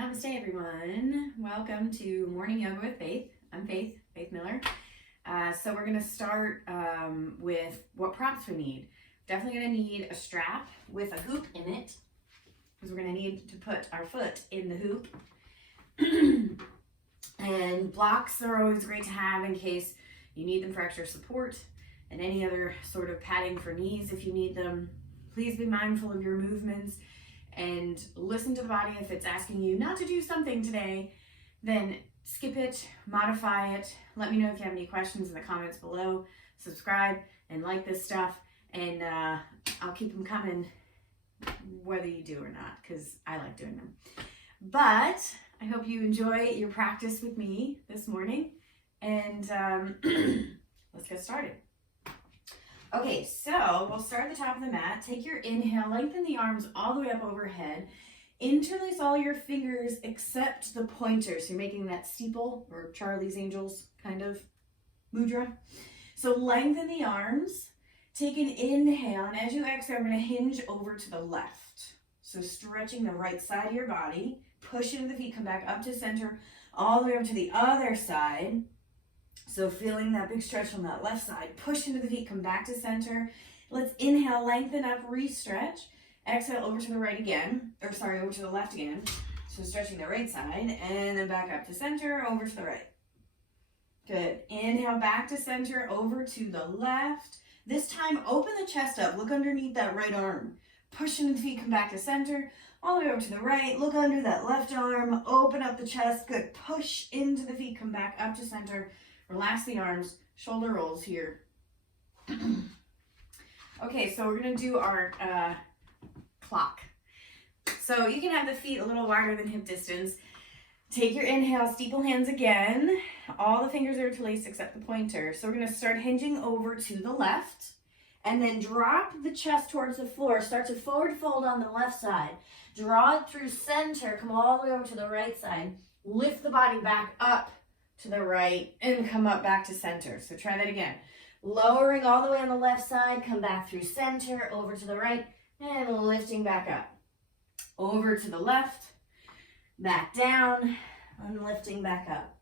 Namaste, everyone. Welcome to Morning Yoga with Faith. I'm Faith Miller. So we're going to start with what props we need. Definitely going to need a strap with a hoop in it because we're going to need to put our foot in the hoop. And blocks are always great to have in case you need them for extra support, and any other sort of padding for knees if you need them. Please be mindful of your movements and listen to the body. If it's asking you not to do something today, then skip it, modify it. Let me know if you have any questions in the comments below. Subscribe and like this stuff, and I'll keep them coming whether you do or not, because I like doing them. But I hope you enjoy your practice with me this morning, and let's get started. Okay, so we'll start at the top of the mat. Take your inhale, lengthen the arms all the way up overhead. Interlace all your fingers except the pointer. So you're making that steeple or Charlie's Angels kind of mudra. So lengthen the arms. Take an inhale, and as you exhale, I'm going to hinge over to the left. So stretching the right side of your body. Push into the feet, come back up to center, all the way up to the other side. So feeling that big stretch on that left side, push into the feet, come back to center. Let's inhale, lengthen up, re-stretch. Exhale over to the right again, over to the left again. So stretching the right side, and then back up to center, over to the right. Good. Inhale, back to center, over to the left. This time, open the chest up, look underneath that right arm. Push into the feet, come back to center, all the way over to the right. Look under that left arm, open up the chest. Good. Push into the feet, come back up to center. Relax the arms, shoulder rolls here. Okay, so we're going to do our clock. So you can have the feet a little wider than hip distance. Take your inhale, steeple hands again. All the fingers are interlaced except the pointer. So we're going to start hinging over to the left, and then drop the chest towards the floor. Start to forward fold on the left side. Draw it through center, come all the way over to the right side. Lift the body back up to the right and come up back to center. So try that again. Lowering all the way on the left side, come back through center, over to the right, and lifting back up. Over to the left, back down, and lifting back up.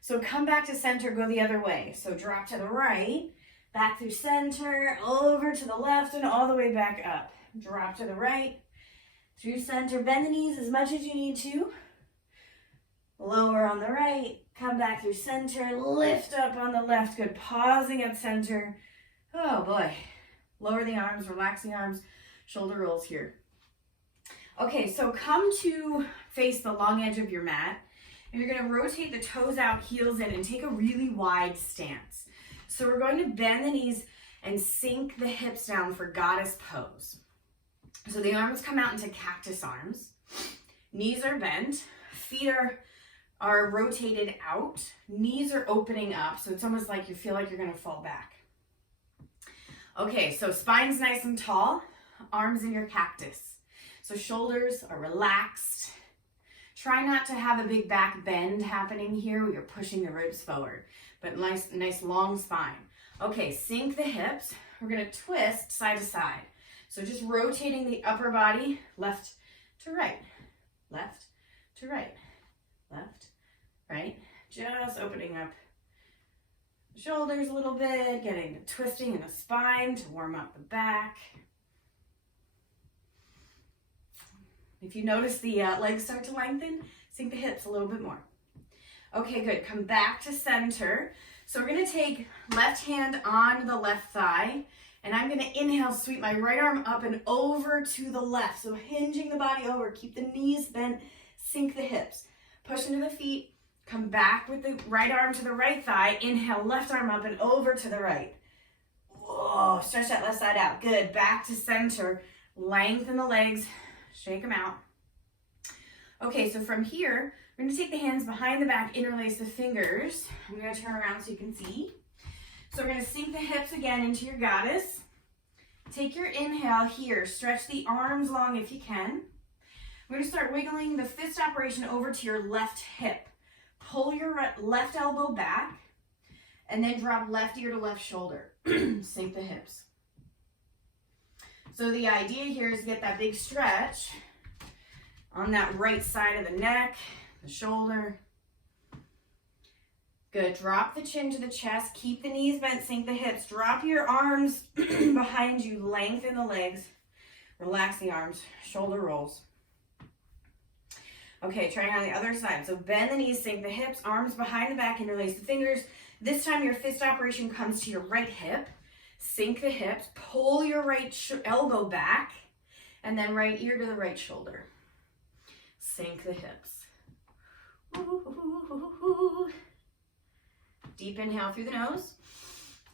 So come back to center, go the other way. So drop to the right, back through center, over to the left, and all the way back up. Drop to the right, through center, bend the knees as much as you need to. Lower on the right, come back through center, lift up on the left. Good. Pausing at center. Oh boy. Lower the arms, relax the arms, shoulder rolls here. Okay, so come to face the long edge of your mat, and you're going to rotate the toes out, heels in, and take a really wide stance. So we're going to bend the knees and sink the hips down for goddess pose. So the arms come out into cactus arms. Knees are bent, feet are rotated out, knees are opening up, so it's almost like you feel like you're going to fall back. Okay, so spine's nice and tall, arms in your cactus. So shoulders are relaxed. Try not to have a big back bend happening here where you're pushing the ribs forward, but nice long spine. Okay, sink the hips. We're going to twist side to side. So just rotating the upper body, left to right, left to right. Left, right, just opening up the shoulders a little bit, getting the twisting in the spine to warm up the back. If you notice the legs start to lengthen, sink the hips a little bit more. Okay, good. Come back to center. So we're going to take left hand on the left thigh, and I'm going to inhale, sweep my right arm up and over to the left. So hinging the body over, keep the knees bent, sink the hips. Push into the feet, come back with the right arm to the right thigh. Inhale, left arm up and over to the right. Whoa, stretch that left side out. Good. Back to center. Lengthen the legs. Shake them out. Okay, so from here, we're going to take the hands behind the back, interlace the fingers. I'm going to turn around so you can see. So we're going to sink the hips again into your goddess. Take your inhale here. Stretch the arms long if you can. We're going to start wiggling the fist operation over to your left hip. Pull your left elbow back, and then drop left ear to left shoulder. Sink the hips. So the idea here is to get that big stretch on that right side of the neck, the shoulder. Good. Drop the chin to the chest. Keep the knees bent, sink the hips. Drop your arms behind you. Lengthen the legs. Relax the arms. Shoulder rolls. Okay, trying on the other side. So bend the knees, sink the hips, arms behind the back, interlace the fingers. This time your fist operation comes to your right hip. Sink the hips, pull your right elbow back, and then right ear to the right shoulder. Sink the hips. Ooh. Deep inhale through the nose.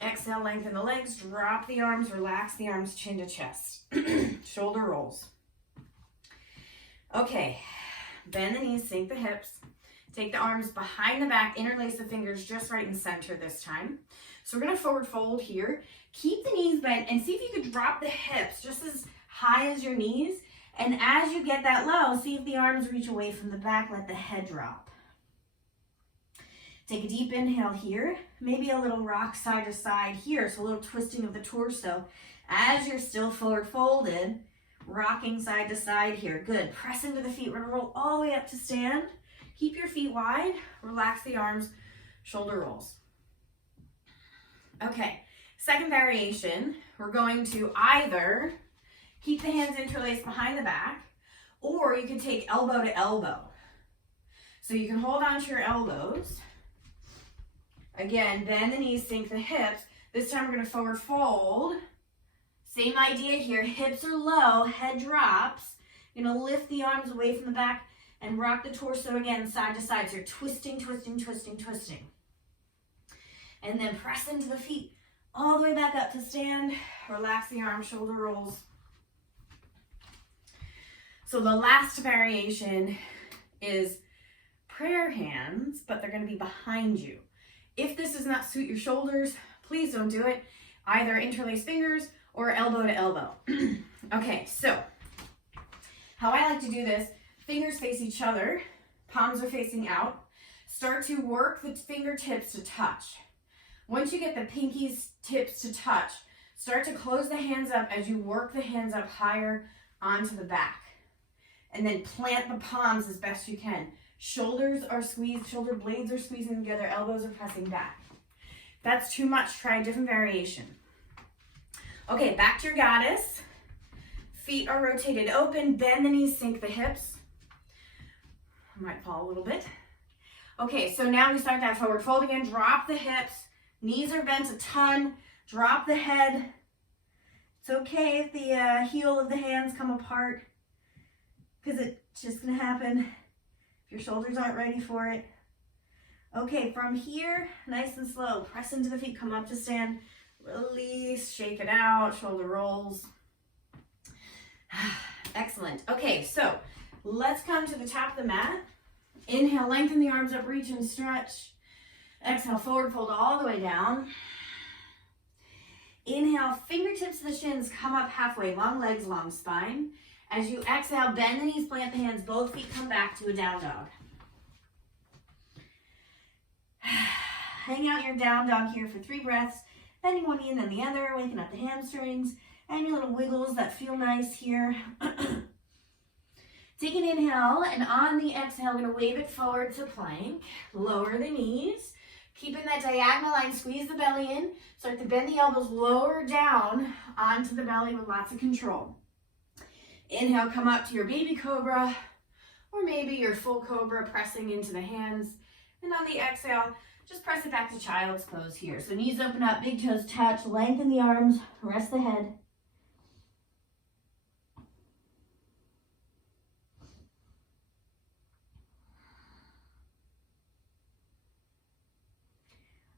Exhale, lengthen the legs, drop the arms, relax the arms, chin to chest. Shoulder rolls. Okay, bend the knees, sink the hips. Take the arms behind the back, interlace the fingers just right in center this time. So we're gonna forward fold here. Keep the knees bent and see if you could drop the hips just as high as your knees. And as you get that low, see if the arms reach away from the back, let the head drop. Take a deep inhale here, maybe a little rock side to side here, so a little twisting of the torso. As you're still forward folded, rocking side to side here. Good, press into the feet. We're gonna roll all the way up to stand. Keep your feet wide, relax the arms, shoulder rolls. Okay, second variation, we're going to either keep the hands interlaced behind the back, or you can take elbow to elbow. So you can hold on to your elbows. Again, bend the knees, sink the hips. This time we're gonna forward fold. Same idea here, hips are low, head drops. You're gonna lift the arms away from the back and rock the torso again side to side. So you're twisting, twisting, twisting, twisting. And then press into the feet all the way back up to stand. Relax the arms, shoulder rolls. So the last variation is prayer hands, but they're gonna be behind you. If this does not suit your shoulders, please don't do it. Either interlace fingers or elbow to elbow. Okay, so how I like to do this, fingers face each other, palms are facing out. Start to work the fingertips to touch. Once you get the pinkies tips to touch, start to close the hands up as you work the hands up higher onto the back. And then plant the palms as best you can. Shoulders are squeezed, shoulder blades are squeezing together, elbows are pressing back. If that's too much, try a different variation. Okay, back to your goddess. Feet are rotated open, bend the knees, sink the hips. I might fall a little bit. Okay, so now we start that forward fold again. Drop the hips, knees are bent a ton, drop the head. It's okay if the heel of the hands come apart, because it's just gonna happen if your shoulders aren't ready for it. Okay, from here, nice and slow, press into the feet, come up to stand, release, shake it out, shoulder rolls. Excellent. Okay, so let's come to the top of the mat. Inhale, lengthen the arms up, reach and stretch. Exhale, forward fold all the way down. Inhale, fingertips to the shins, come up halfway, long legs, long spine. As you exhale, bend the knees, plant the hands, both feet come back to a down dog. Hang out your down dog here for 3 breaths, bending one knee and then the other, waking up the hamstrings, and your little wiggles that feel nice here. Take an inhale, and on the exhale, we're gonna wave it forward to plank. Lower the knees, keeping that diagonal line, squeeze the belly in. Start to bend the elbows, lower down onto the belly with lots of control. Inhale, come up to your baby cobra, or maybe your full cobra, pressing into the hands. And on the exhale, just press it back to child's pose here. So knees open up, big toes touch, lengthen the arms, rest the head.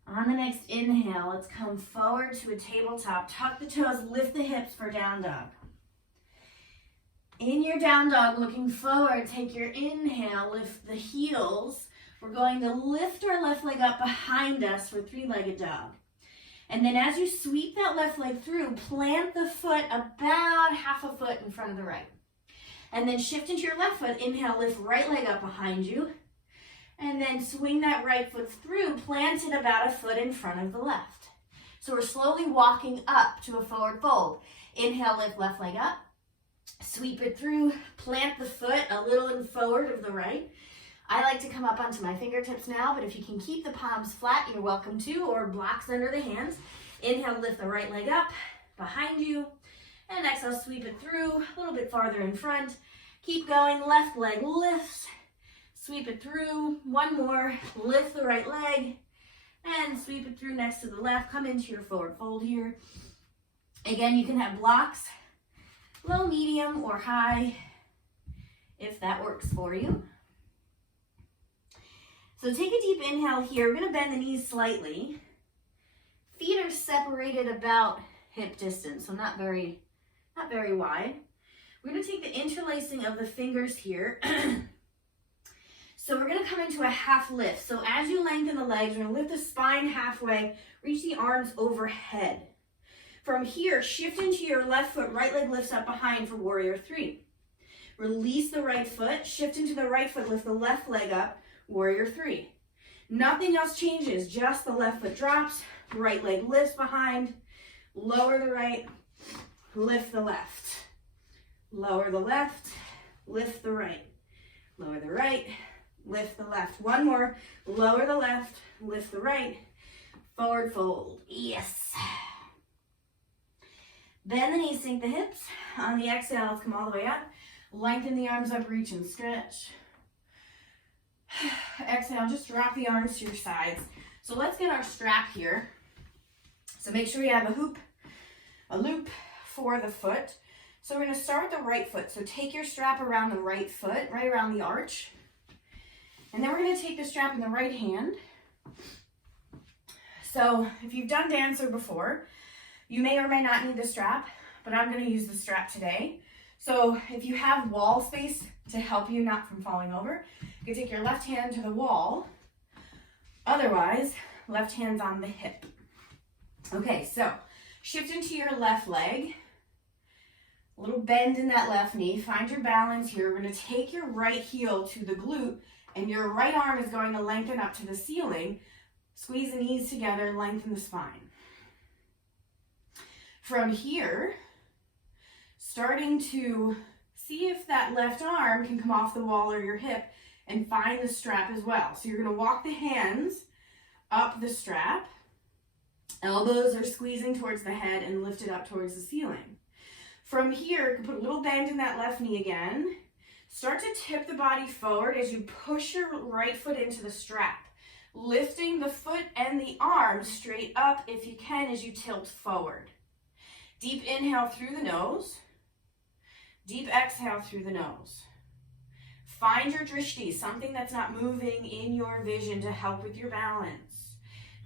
On the next inhale, let's come forward to a tabletop. Tuck the toes, lift the hips for down dog. In your down dog, looking forward, take your inhale, lift the heels. We're going to lift our left leg up behind us for 3-legged dog. And then as you sweep that left leg through, plant the foot about half a foot in front of the right. And then shift into your left foot. Inhale, lift right leg up behind you. And then swing that right foot through, plant it about a foot in front of the left. So we're slowly walking up to a forward fold. Inhale, lift left leg up. Sweep it through, plant the foot a little in forward of the right. I like to come up onto my fingertips now, but if you can keep the palms flat, you're welcome to, or blocks under the hands. Inhale, lift the right leg up behind you, and exhale, sweep it through a little bit farther in front. Keep going, left leg lifts, sweep it through. One more, lift the right leg, and sweep it through next to the left. Come into your forward fold here. Again, you can have blocks, low, medium, or high, if that works for you. So take a deep inhale here. We're going to bend the knees slightly. Feet are separated about hip distance, so not very wide. We're going to take the interlacing of the fingers here. So we're going to come into a half lift. So as you lengthen the legs, we're going to lift the spine halfway, reach the arms overhead. From here, shift into your left foot, right leg lifts up behind for warrior three. Release the right foot, shift into the right foot, lift the left leg up, warrior three. Nothing else changes, just the left foot drops, right leg lifts behind, lower the right, lift the left. Lower the left, lift the right. Lower the right, lift the left. One more, lower the left, lift the right, forward fold. Yes. Bend the knees, sink the hips. On the exhale, let's come all the way up. Lengthen the arms up, reach and stretch. Exhale, just drop the arms to your sides. So let's get our strap here. So make sure you have a loop for the foot. So we're going to start the right foot. So take your strap around the right foot, right around the arch. And then we're going to take the strap in the right hand. So if you've done dancer before, you may or may not need the strap, but I'm going to use the strap today. So if you have wall space to help you not from falling over, you can take your left hand to the wall. Otherwise, left hand's on the hip. Okay, so shift into your left leg. A little bend in that left knee. Find your balance here. We're going to take your right heel to the glute, and your right arm is going to lengthen up to the ceiling. Squeeze the knees together, lengthen the spine. From here, starting to see if that left arm can come off the wall or your hip and find the strap as well. So you're going to walk the hands up the strap. Elbows are squeezing towards the head and lift it up towards the ceiling. From here, you can put a little bend in that left knee again. Start to tip the body forward as you push your right foot into the strap, lifting the foot and the arm straight up if you can as you tilt forward. Deep inhale through the nose. Deep exhale through the nose. Find your drishti, something that's not moving in your vision to help with your balance.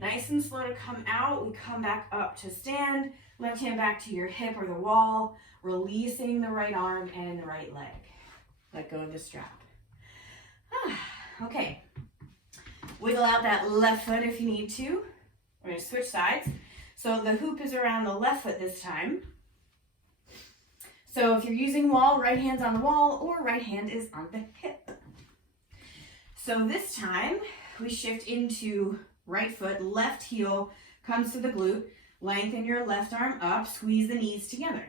Nice and slow to come out. We come back up to stand. Left hand back to your hip or the wall, releasing the right arm and the right leg. Let go of the strap. Okay. Wiggle out that left foot if you need to. We're going to switch sides. So the hoop is around the left foot this time. So if you're using wall, right hand's on the wall or right hand is on the hip. So this time we shift into right foot, left heel comes to the glute. Lengthen your left arm up, squeeze the knees together.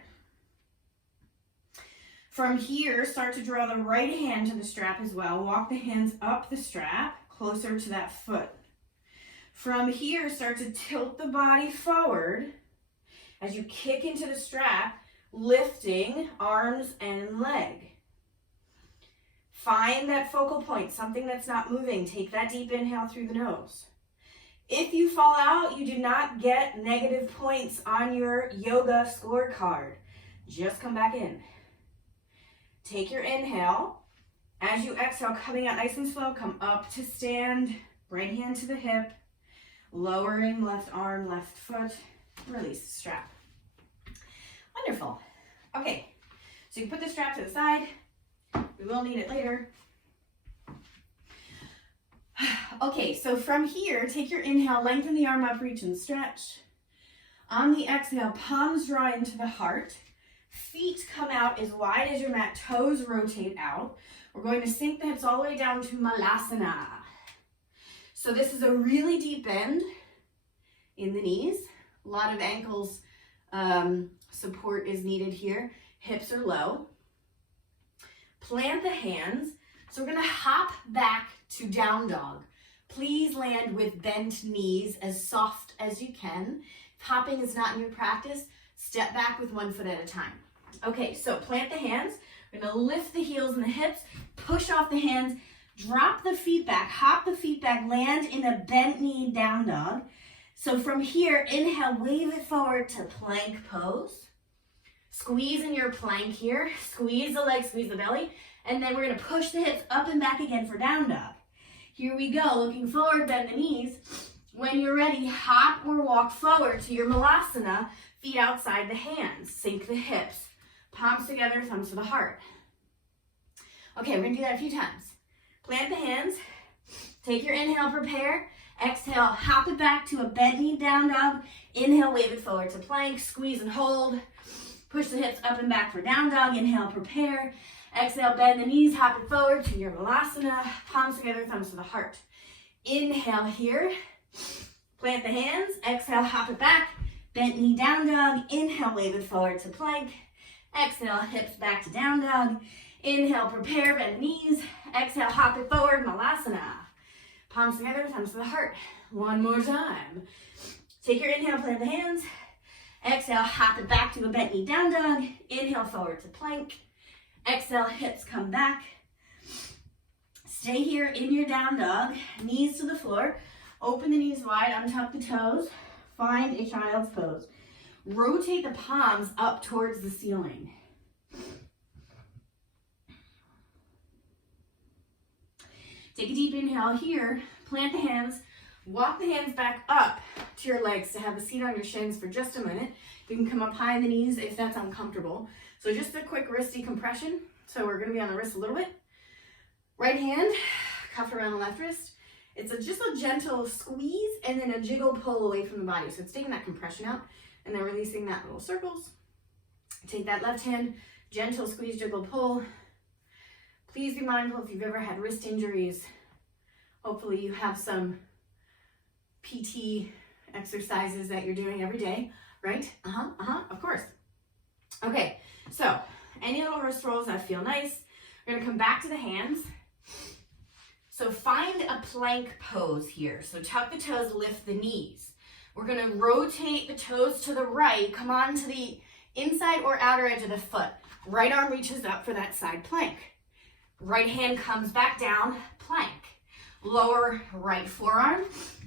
From here, start to draw the right hand to the strap as well. Walk the hands up the strap, closer to that foot. From here, start to tilt the body forward as you kick into the strap, lifting arms and leg. Find that focal point, something that's not moving. Take that deep inhale through the nose. If you fall out, you do not get negative points on your yoga scorecard. Just come back in. Take your inhale. As you exhale, coming out nice and slow, come up to stand. Right hand to the hip. Lowering left arm, left foot. Release the strap. Wonderful. Okay, so you put the strap to the side. We will need it later. Okay, so from here, take your inhale, lengthen the arm up, reach and stretch. On the exhale, palms draw into the heart. Feet come out as wide as your mat, toes rotate out. We're going to sink the hips all the way down to Malasana. So this is a really deep bend in the knees. A lot of ankles support is needed here. Hips are low. Plant the hands. So we're gonna hop back to down dog. Please land with bent knees, as soft as you can. If hopping is not in your practice, step back with 1 foot at a time. Okay, so plant the hands. We're gonna lift the heels and the hips, push off the hands, drop the feet back, hop the feet back, land in a bent knee down dog. So from here, inhale, wave it forward to plank pose. Squeeze in your plank here, squeeze the legs, squeeze the belly, and then we're gonna push the hips up and back again for down dog. Here we go, looking forward, bend the knees. When you're ready, hop or walk forward to your malasana, feet outside the hands, sink the hips, palms together, thumbs to the heart. Okay, we're gonna do that a few times. Plant the hands, take your inhale, prepare, exhale, hop it back to a bent knee down dog, inhale, wave it forward to plank, squeeze and hold, push the hips up and back for down dog, inhale, prepare, exhale, bend the knees, hop it forward to your malasana, palms together, thumbs to the heart. Inhale here, plant the hands, exhale, hop it back, bent knee down dog, inhale, wave it forward to plank, exhale, hips back to down dog, inhale, prepare, bend the knees, exhale, hop it forward, malasana, palms together, thumbs to the heart. One more time. Take your inhale, plant the hands, exhale, hop it back to a bent knee down dog, inhale, forward to plank, exhale, hips come back. Stay here in your down dog, knees to the floor. Open the knees wide, untuck the toes. Find a child's pose. Rotate the palms up towards the ceiling. Take a deep inhale here. Plant the hands. Walk the hands back up to your legs to have a seat on your shins for just a minute. You can come up high in the knees if that's uncomfortable. So just a quick wrist decompression. So we're gonna be on the wrist a little bit. Right hand, cuff around the left wrist. It's just a gentle squeeze and then a jiggle pull away from the body. So it's taking that compression out and then releasing that little circles. Take that left hand, gentle squeeze, jiggle, pull. Please be mindful if you've ever had wrist injuries. Hopefully you have some PT exercises that you're doing every day, right? Of course. Okay, so any little wrist rolls that feel nice. We're gonna come back to the hands. So find a plank pose here. So tuck the toes, lift the knees. We're gonna rotate the toes to the right, come on to the inside or outer edge of the foot. Right arm reaches up for that side plank. Right hand comes back down, plank. Lower right forearm,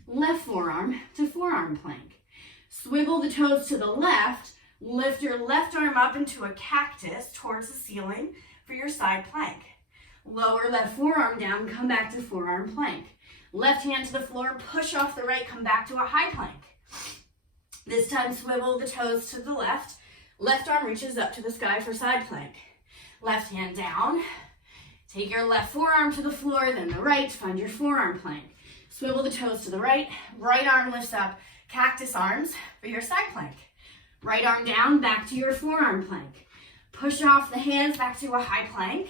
left forearm to forearm plank. Swivel the toes to the left, lift your left arm up into a cactus towards the ceiling for your side plank. Lower left forearm down, come back to forearm plank. Left hand to the floor, push off the right, come back to a high plank. This time swivel the toes to the left. Left arm reaches up to the sky for side plank. Left hand down. Take your left forearm to the floor, then the right, find your forearm plank. Swivel the toes to the right. Right arm lifts up, cactus arms for your side plank. Right arm down, back to your forearm plank. Push off the hands back to a high plank.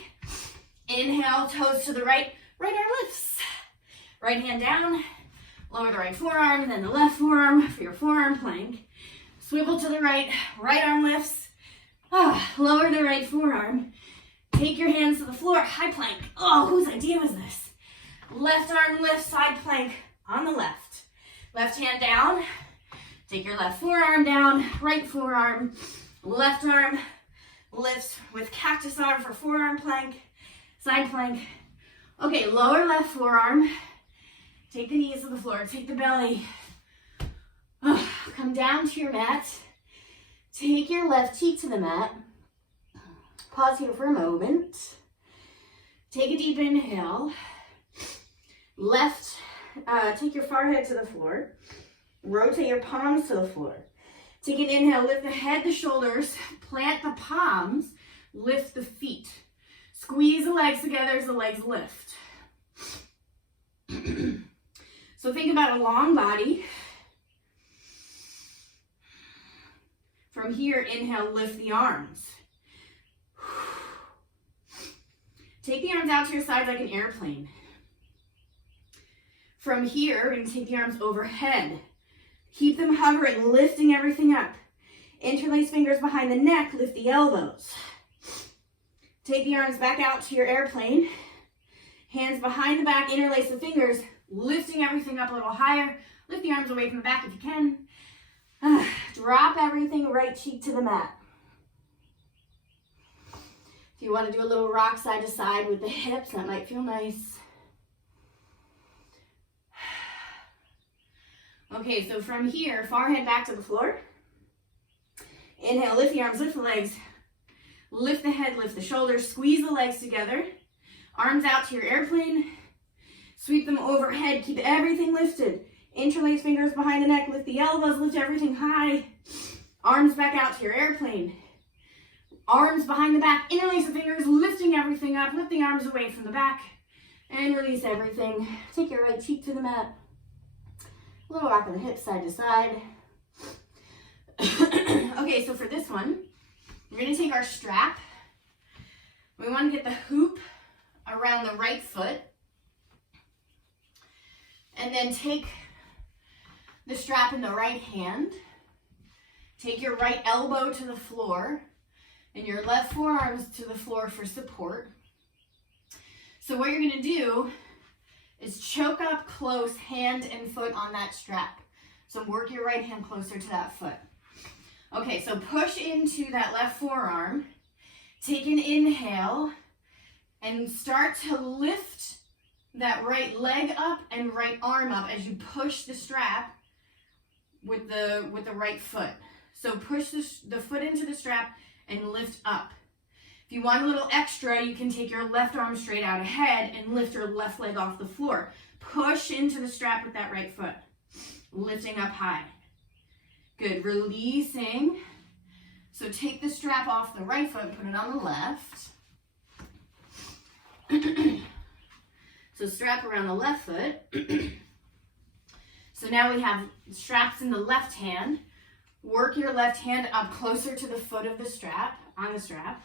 Inhale, toes to the right, right arm lifts. Right hand down, lower the right forearm, and then the left forearm for your forearm plank. Swivel to the right, right arm lifts. Lower the right forearm. Take your hands to the floor, high plank. Oh, whose idea was this? Left arm lifts, side plank on the left. Left hand down. Take your left forearm down, right forearm. Left arm lifts with cactus arm for forearm plank. Side plank. Okay, lower left forearm. Take the knees to the floor. Take the belly. Come down to your mat. Take your left cheek to the mat. Pause here for a moment. Take a deep inhale. Take your forehead to the floor. Rotate your palms to the floor. Take an inhale, lift the head, the shoulders, plant the palms, lift the feet. Squeeze the legs together as the legs lift. So think about a long body. From here, inhale, lift the arms. Take the arms out to your side like an airplane. From here, we're going to take the arms overhead. Keep them hovering, lifting everything up. Interlace fingers behind the neck, lift the elbows. Take the arms back out to your airplane. Hands behind the back, interlace the fingers, lifting everything up a little higher. Lift the arms away from the back if you can. Drop everything, right cheek to the mat. If you want to do a little rock side to side with the hips, that might feel nice. Okay, so from here, forehead back to the floor. Inhale, lift the arms, lift the legs. Lift the head, lift the shoulders, squeeze the legs together. Arms out to your airplane. Sweep them overhead, keep everything lifted. Interlace fingers behind the neck, lift the elbows, lift everything high. Arms back out to your airplane. Arms behind the back, interlace the fingers, lifting everything up, lift the arms away from the back, and release everything. Take your right cheek to the mat. A little rock on the hips, side to side. Okay, so for this one, we're gonna take our strap. We wanna get the hoop around the right foot, and then take the strap in the right hand. Take your right elbow to the floor and your left forearms to the floor for support. So what you're gonna do is choke up close, hand and foot on that strap. So work your right hand closer to that foot. Okay, so push into that left forearm. Take an inhale and start to lift that right leg up and right arm up as you push the strap with the right foot. So push the foot into the strap and lift up. If you want a little extra, you can take your left arm straight out ahead and lift your left leg off the floor. Push into the strap with that right foot, lifting up high. Good, releasing. So take the strap off the right foot, put it on the left. So strap around the left foot. So now we have straps in the left hand. Work your left hand up closer to the foot of the strap, on the strap.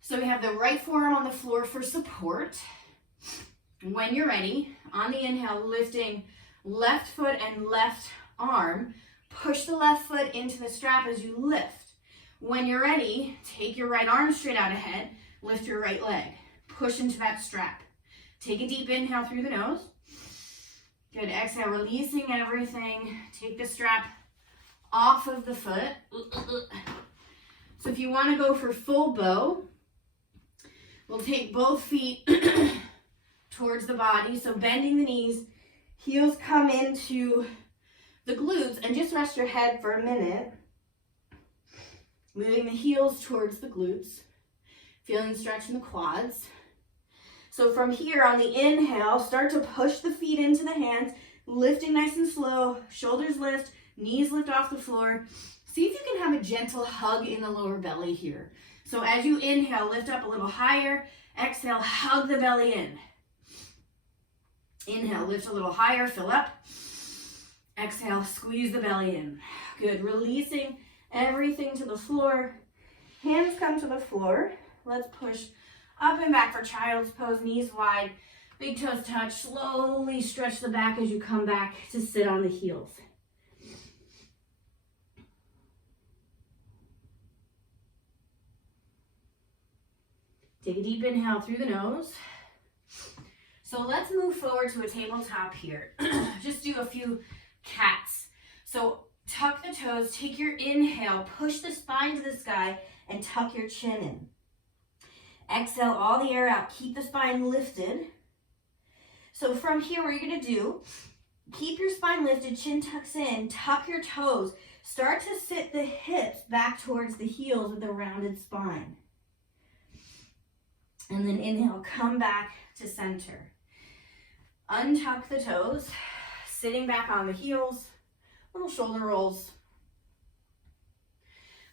So we have the right forearm on the floor for support. When you're ready, on the inhale, lifting left foot and left arm. Push the left foot into the strap as you lift. When you're ready, take your right arm straight out ahead, lift your right leg. Push into that strap. Take a deep inhale through the nose. Good, exhale, releasing everything. Take the strap off of the foot. So if you want to go for full bow, we'll take both feet towards the body. So bending the knees, heels come into the glutes, and just rest your head for a minute. Moving the heels towards the glutes. Feeling the stretch in the quads. So from here on the inhale, start to push the feet into the hands, lifting nice and slow, shoulders lift, knees lift off the floor. See if you can have a gentle hug in the lower belly here. So as you inhale, lift up a little higher. Exhale, hug the belly in. Inhale, lift a little higher, fill up. Exhale, squeeze the belly in. Good, releasing everything to the floor. Hands come to the floor. Let's push up and back for child's pose, knees wide, big toes touch. Slowly stretch the back as you come back to sit on the heels. Take a deep inhale through the nose. So let's move forward to a tabletop here. Just do a few cats. So tuck the toes, take your inhale, push the spine to the sky, and tuck your chin in. Exhale all the air out, keep the spine lifted. So from here, what you're gonna do, keep your spine lifted, chin tucks in, tuck your toes. Start to sit the hips back towards the heels with a rounded spine. And then inhale, come back to center. Untuck the toes, sitting back on the heels, little shoulder rolls.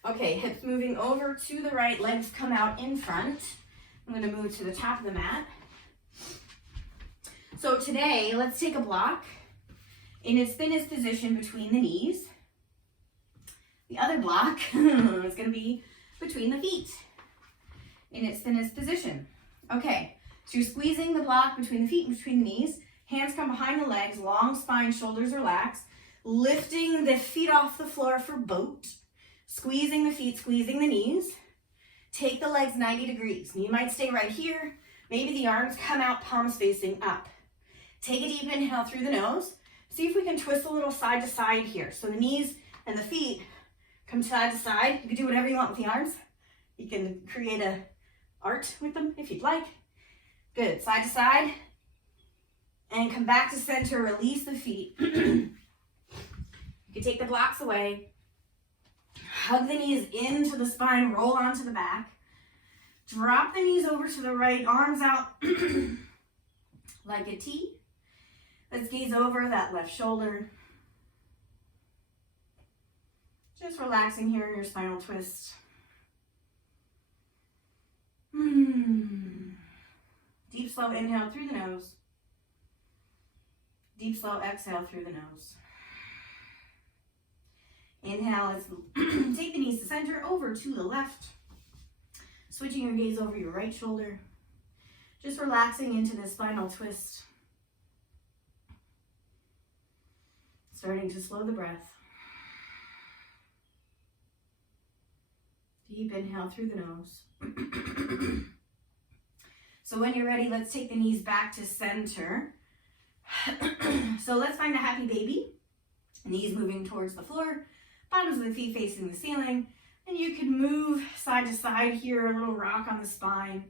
Okay, hips moving over to the right, legs come out in front. I'm gonna move to the top of the mat. So today, let's take a block in its thinnest position between the knees. The other block is gonna be between the feet in its thinnest position. Okay, so you're squeezing the block between the feet and between the knees. Hands come behind the legs, long spine, shoulders relax. Lifting the feet off the floor for boat. Squeezing the feet, squeezing the knees. take the legs 90 degrees. You might stay right here. Maybe the arms come out, palms facing up. Take a deep inhale through the nose. See if we can twist a little side to side here. So the knees and the feet come side to side. You can do whatever you want with the arms. You can create a art with them if you'd like. Good, side to side. And come back to center, release the feet. You can take the blocks away. Hug the knees into the spine, roll onto the back. Drop the knees over to the right, arms out like a T. Let's gaze over that left shoulder. Just relaxing here in your spinal twist. Deep, slow inhale through the nose. Deep, slow exhale through the nose. Inhale, let's take the knees to center, over to the left. Switching your gaze over your right shoulder. Just relaxing into the spinal twist. Starting to slow the breath. Deep inhale through the nose. So when you're ready, let's take the knees back to center. So let's find a happy baby. Knees moving towards the floor. Bottoms of the feet facing the ceiling. And you can move side to side here, a little rock on the spine.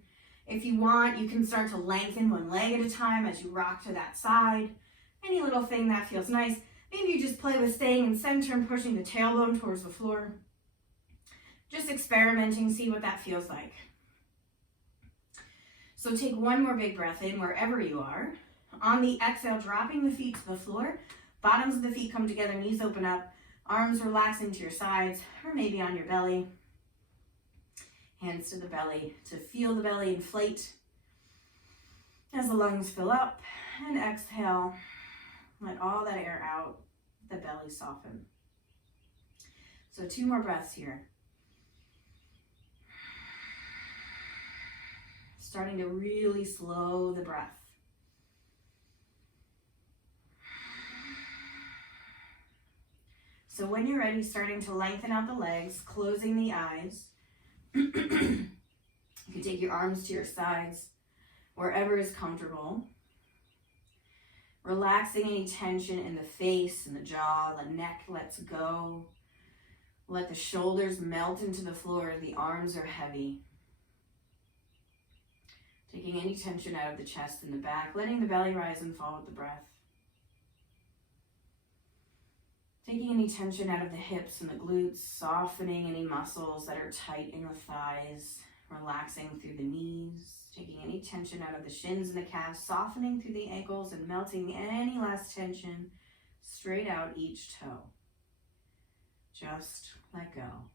If you want, you can start to lengthen one leg at a time as you rock to that side. Any little thing that feels nice. Maybe you just play with staying in center and pushing the tailbone towards the floor. Just experimenting, see what that feels like. So take one more big breath in wherever you are. On the exhale, dropping the feet to the floor. Bottoms of the feet come together, knees open up. Arms relaxing to your sides or maybe on your belly. Hands to the belly to feel the belly inflate. As the lungs fill up and exhale, let all that air out, the belly soften. So 2 more breaths here. Starting to really slow the breath. So when you're ready, starting to lengthen out the legs, closing the eyes. You can take your arms to your sides, wherever is comfortable. Relaxing any tension in the face and the jaw, the neck lets go. Let the shoulders melt into the floor, the arms are heavy. Taking any tension out of the chest and the back, letting the belly rise and fall with the breath. Taking any tension out of the hips and the glutes, softening any muscles that are tight in the thighs, relaxing through the knees. Taking any tension out of the shins and the calves, softening through the ankles and melting any last tension straight out each toe. Just let go.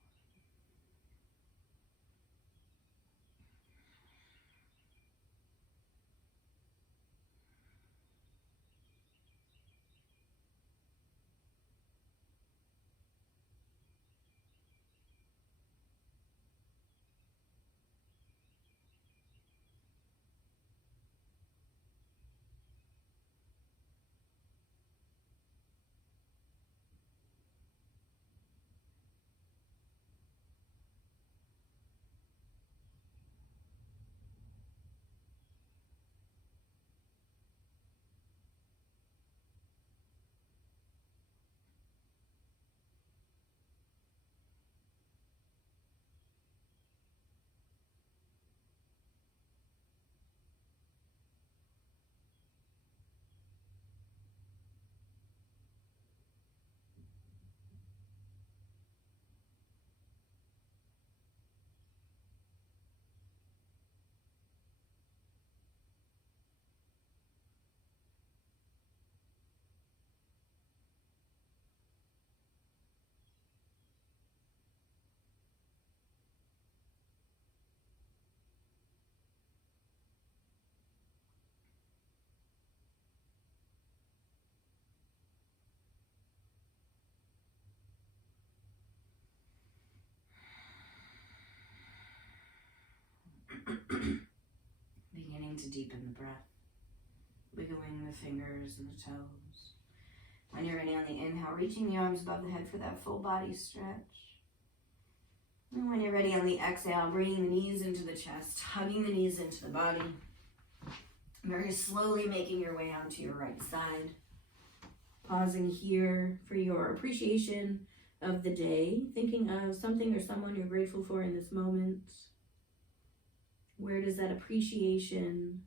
Beginning to deepen the breath, wiggling the fingers and the toes. When you're ready on the inhale, reaching the arms above the head for that full body stretch. And when you're ready on the exhale, bringing the knees into the chest, hugging the knees into the body. Very slowly making your way onto your right side. Pausing here for your appreciation of the day. Thinking of something or someone you're grateful for in this moment. Where does that appreciation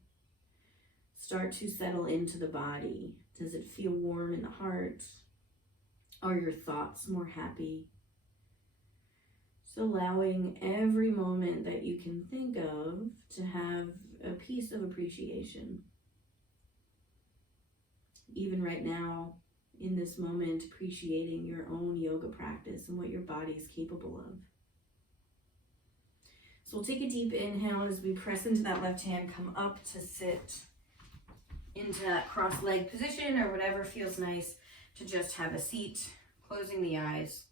start to settle into the body? Does it feel warm in the heart? Are your thoughts more happy? So allowing every moment that you can think of to have a piece of appreciation. Even right now, in this moment, appreciating your own yoga practice and what your body is capable of. So we'll take a deep inhale as we press into that left hand, come up to sit into that cross-legged position or whatever feels nice to just have a seat, closing the eyes,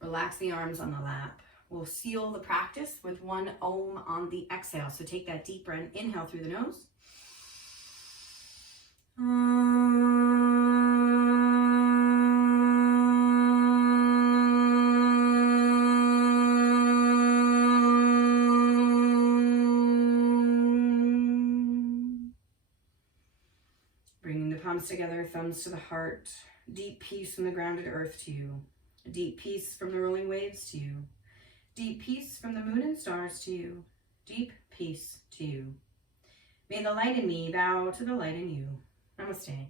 relax the arms on the lap. We'll seal the practice with one Om on the exhale. So take that deep breath, inhale through the nose. Bringing the palms together, thumbs to the heart. Deep peace from the grounded earth to you. Deep peace from the rolling waves to you. Deep peace from the moon and stars to you. Deep peace to you. May the light in me bow to the light in you. Namaste.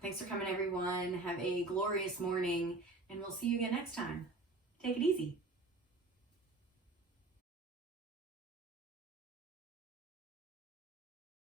Thanks for coming, everyone. Have a glorious morning, and we'll see you again next time. Take it easy.